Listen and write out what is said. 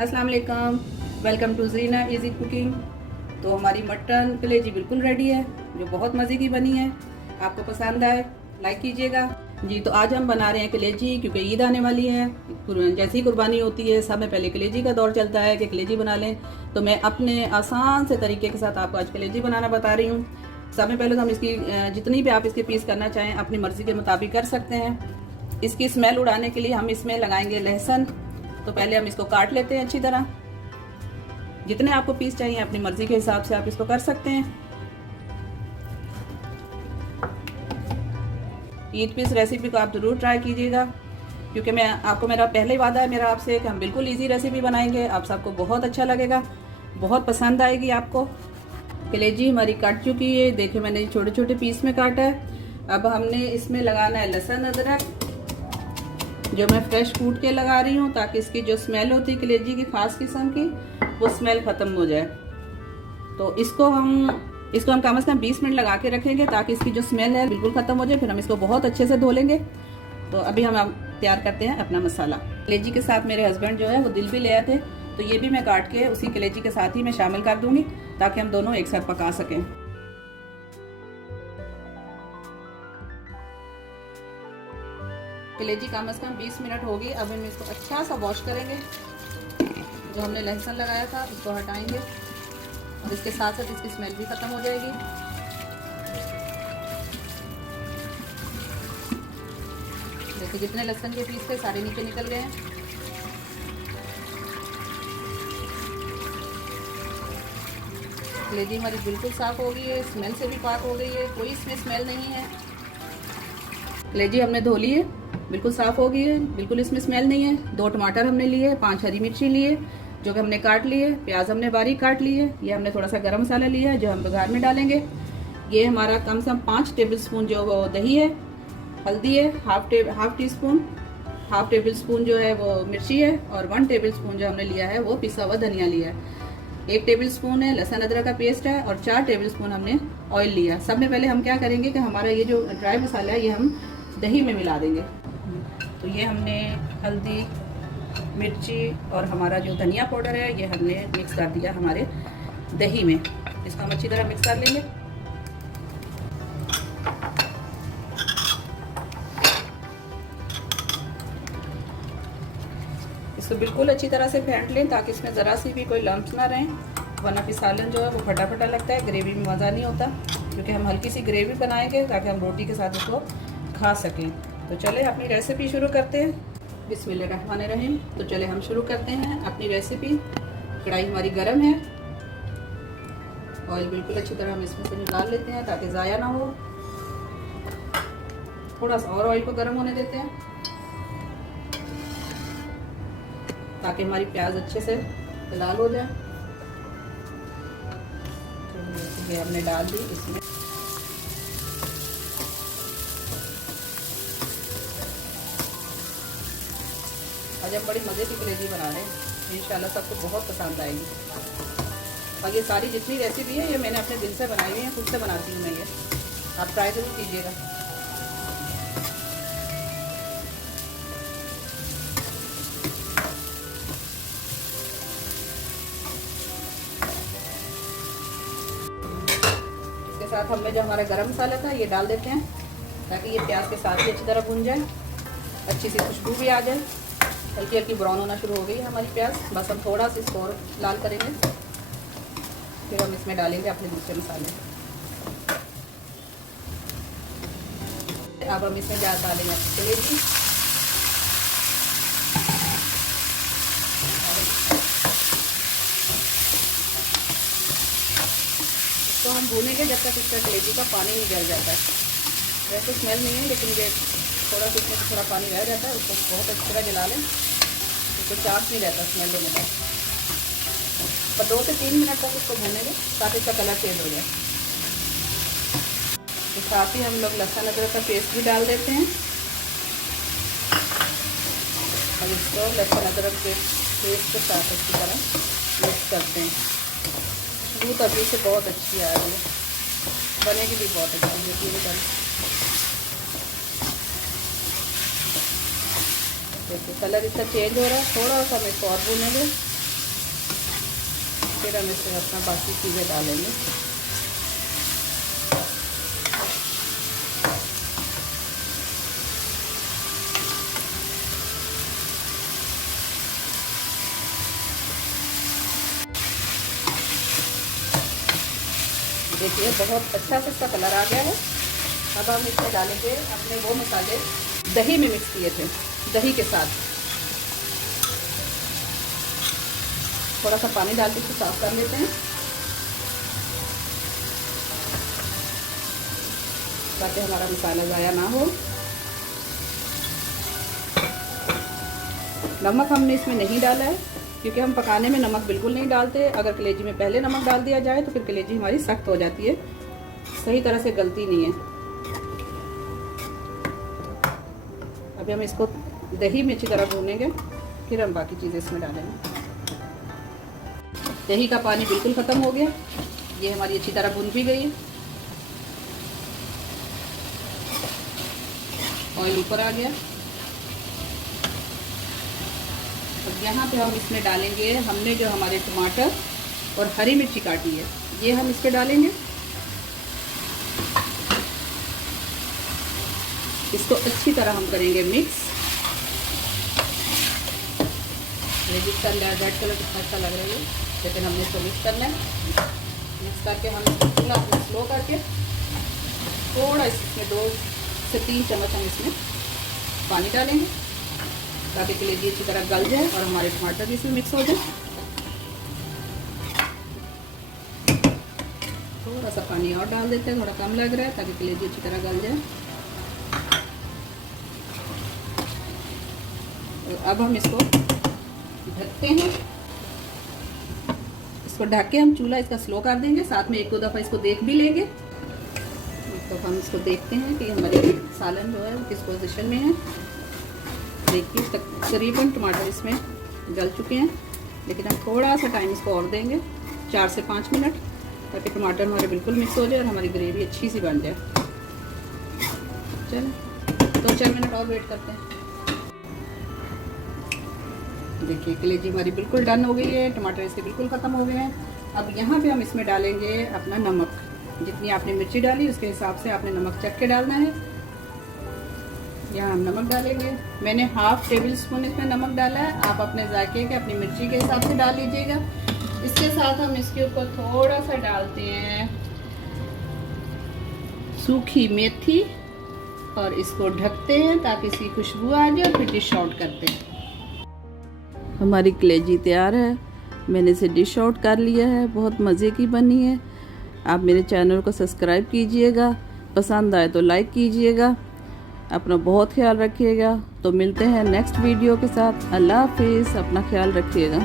अस्सलाम वालेकुम, welcome to Zarina easy cooking. तो हमारी मटन कलेजी बिल्कुल रेडी है, जो बहुत मज़े की बनी है। आपको पसंद आए लाइक कीजिएगा जी। तो आज हम बना रहे हैं कलेजी, क्योंकि ईद आने वाली है। जैसे ही कुर्बानी होती है सब में पहले कलेजी का दौर चलता है कि कलेजी बना लें। तो मैं अपने आसान से तरीके के साथ आपको आज कलेजी बनाना बता रही हूँ। सब में पहले तो हम इसकी जितनी भी आप इसके पीस करना चाहें अपनी मर्ज़ी के मुताबिक कर सकते हैं। इसकी स्मेल उड़ाने के लिए हम इसमें लगाएंगे लहसुन। तो पहले हम इसको काट लेते हैं अच्छी तरह। जितने आपको पीस चाहिए अपनी मर्जी के हिसाब से आप इसको कर सकते हैं। ईद पीस रेसिपी को आप ज़रूर ट्राई कीजिएगा, क्योंकि मेरा पहले वादा है मेरा आपसे कि हम बिल्कुल इजी रेसिपी बनाएंगे। आप सबको बहुत अच्छा लगेगा, बहुत पसंद आएगी आपको। कलेजी हमारी कट चुकी है, देखिए मैंने छोटे छोटे पीस में काटा है। अब हमने इसमें लगाना है लहसुन अदरक, जो मैं फ्रेश कूट के लगा रही हूँ, ताकि इसकी जो स्मेल होती है कलेजी की खास किस्म की, वो स्मेल ख़त्म हो जाए। तो इसको हम कम से कम 20 मिनट लगा के रखेंगे, ताकि इसकी जो स्मेल है बिल्कुल ख़त्म हो जाए। फिर हम इसको बहुत अच्छे से धो लेंगे। तो अभी हम तैयार करते हैं अपना मसाला। कलेजी के साथ मेरे हस्बैंड जो है वो दिल भी ले आए थे, तो ये भी मैं काट के उसी कलेजी के साथ ही मैं शामिल कर दूँगी, ताकि हम दोनों एक साथ पका सकें। कलेजी कम से कम 20 मिनट होगी। अब हम इसको अच्छा सा वॉश करेंगे। जो हमने लहसुन लगाया था उसको हटाएंगे, और इसके साथ साथ इसकी स्मेल भी खत्म हो जाएगी। देखिए जितने लहसुन के पीस थे सारे नीचे निकल गए हैं। कलेजी हमारी बिल्कुल साफ हो गई है, स्मेल से भी पाक हो गई है, कोई इसमें स्मेल नहीं है। कलेजी हमने धो ली है, बिल्कुल साफ़ हो गई है, बिल्कुल इसमें स्मेल नहीं है। 2 टमाटर हमने लिए, 5 हरी मिर्ची लिए जो कि हमने काट लिए, प्याज हमने बारीक काट लिए। ये हमने थोड़ा सा गरम मसाला लिया है जो हम बघार में डालेंगे। ये हमारा कम से कम 5 टेबल स्पून जो वो दही है। हल्दी है half tea spoon, half table spoon जो है वो मिर्ची है, और 1 टेबल स्पून जो हमने लिया है वो पिसा हुआ धनिया लिया है। 1 टेबल स्पून है लहसुन अदरक का पेस्ट है, और 4 टेबल स्पून हमने ऑयल लिया। सब में पहले हम क्या करेंगे कि हमारा ये जो ड्राई मसाला है ये हम दही में मिला देंगे। तो ये हमने हल्दी, मिर्ची और हमारा जो धनिया पाउडर है ये हमने मिक्स कर दिया हमारे दही में। इसको हम अच्छी तरह मिक्स कर लेंगे। इसको बिल्कुल अच्छी तरह से फेंट लें, ताकि इसमें ज़रा सी भी कोई लम्प्स ना रहें, वरना फिर सालन जो है वो फटा फटा लगता है, ग्रेवी में मज़ा नहीं होता। क्योंकि हम हल्की सी ग्रेवी बनाएंगे ताकि हम रोटी के साथ इसको खा सकें। तो चले अपनी रेसिपी शुरू करते हैं। बिस्मिल्लाहिर्रहमानिर्रहीम। तो चले हम शुरू करते हैं अपनी रेसिपी। कढ़ाई हमारी गर्म है, ऑयल बिल्कुल अच्छी तरह हम इसमें से निकाल लेते हैं ताकि ज़ाया ना हो। थोड़ा सा और ऑयल को गर्म होने देते हैं, ताकि हमारी प्याज अच्छे से लाल हो जाए। तो ये हमने डाल दी इसमें। आज हम बड़ी मज़े की कलेजी बना रहे हैं, इंशाल्लाह सबको बहुत पसंद आएगी। और ये सारी जितनी रेसिपी है ये मैंने अपने दिल से बनाई हुई है, खुद से बनाती हूँ मैं ये। आप ट्राई ज़रूर कीजिएगा। इसके साथ हमने जो हमारा गरम मसाला था ये डाल देते हैं, ताकि ये प्याज के साथ ही अच्छी तरह भुन जाए, अच्छी सी खुशबू भी आ जाए। हल्की हल्की ब्राउन होना शुरू हो गई है हमारी प्याज। बस हम थोड़ा सा इसको और लाल करेंगे, फिर हम इसमें डालेंगे अपने दूसरे मसाले। अब हम इसमें डालेंगे कलेजी। इसको हम भूनेंगे जब तक इसका कलेजी का पानी नहीं जल जाता है। वैसे स्मेल नहीं है, लेकिन ये थोड़ा सा इसमें थोड़ा पानी रह जाता है, उसको बहुत अच्छी तरह जला लें, तो चांस नहीं रहता स्मेल देने का। पर 2 से 3 मिनट तक इसको भूनने दें, ताकि इसका कलर चेंज हो जाए। तो साथ ही हम लोग लहसुन अदरक का पेस्ट भी डाल देते हैं, और इसको लहसुन अदरक के पेस्ट के साथ अच्छी तरह मिक्स करते हैं। खुशबू तभी से बहुत अच्छी आ रही है, बनेगी भी बहुत अच्छी है पूरी तरह। देखिए कलर इसका चेंज हो रहा है, थोड़ा सा हम इसको और भूनेंगे। फिर हम इसमें अपना बाकी चीज़ें डालेंगे। देखिए बहुत अच्छा से इसका कलर आ गया है। अब हम इसमें डालेंगे अपने वो मसाले दही में मिक्स किए थे, दही के साथ थोड़ा सा पानी डाल के इसको साफ कर लेते हैं ताकि हमारा मसाला ज़ाया ना हो। नमक हमने इसमें नहीं डाला है क्योंकि हम पकाने में नमक बिल्कुल नहीं डालते। अगर कलेजी में पहले नमक डाल दिया जाए तो फिर कलेजी हमारी सख्त हो जाती है, सही तरह से गलती नहीं है। अभी हम इसको दही में अच्छी तरह भूनेंगे, फिर हम बाकी चीज़ें इसमें डालेंगे। दही का पानी बिल्कुल ख़त्म हो गया, ये हमारी अच्छी तरह भुन भी गई है। ऑयल ऊपर आ गया। अब यहाँ पे हम इसमें डालेंगे हमने जो हमारे टमाटर और हरी मिर्ची काटी है, ये हम इस पे डालेंगे। इसको अच्छी तरह हम करेंगे मिक्स। जिसका रेड कलर कितना अच्छा लग रहा है, लेकिन हमने इसको मिक्स करना है। मिक्स करके हम इसको चूल्हा अपना स्लो करके थोड़ा इसमें 2 से 3 चम्मच हम इसमें पानी डालेंगे ताकि कलेजी अच्छी तरह गल जाए और हमारे टमाटर भी इसमें मिक्स हो जाए। थोड़ा सा पानी और डाल देते हैं, थोड़ा कम लग रहा है ताकि कलेजी अच्छी तरह गल जाए। तो अब हम इसको ढकते हैं। इसको ढक के हम चूल्हा इसका स्लो कर देंगे, साथ में 1-2 दफ़ा इसको देख भी लेंगे। तो हम इसको देखते हैं कि हमारी सालन जो है वो किस पोजीशन में है। देखिए तकरीबन टमाटर इसमें गल चुके हैं, लेकिन हम थोड़ा सा टाइम इसको और देंगे, 4 से 5 मिनट, ताकि टमाटर हमारे बिल्कुल मिक्स हो जाए और हमारी ग्रेवी अच्छी सी बन जाए। चलो 2-4 मिनट और वेट करते हैं। देखिए कलेजी हमारी बिल्कुल डन हो गई है, टमाटर इसके बिल्कुल ख़त्म हो गए हैं। अब यहाँ पे हम इसमें डालेंगे अपना नमक। जितनी आपने मिर्ची डाली उसके हिसाब से आपने नमक चख के डालना है। यहाँ हम नमक डालेंगे। मैंने 1/2 टेबल स्पून इसमें नमक डाला है, आप अपने जायके के अपनी मिर्ची के हिसाब से डाल लीजिएगा। इसके साथ हम इसके ऊपर थोड़ा सा डालते हैं सूखी मेथी और इसको ढकते हैं ताकि इसकी खुशबू आ जाए, फिर डिश आउट करते हैं। हमारी कलेजी तैयार है, मैंने इसे डिश आउट कर लिया है। बहुत मज़े की बनी है। आप मेरे चैनल को सब्सक्राइब कीजिएगा, पसंद आए तो लाइक कीजिएगा। अपना बहुत ख्याल रखिएगा। तो मिलते हैं नेक्स्ट वीडियो के साथ। अल्लाह हाफिज़, अपना ख्याल रखिएगा।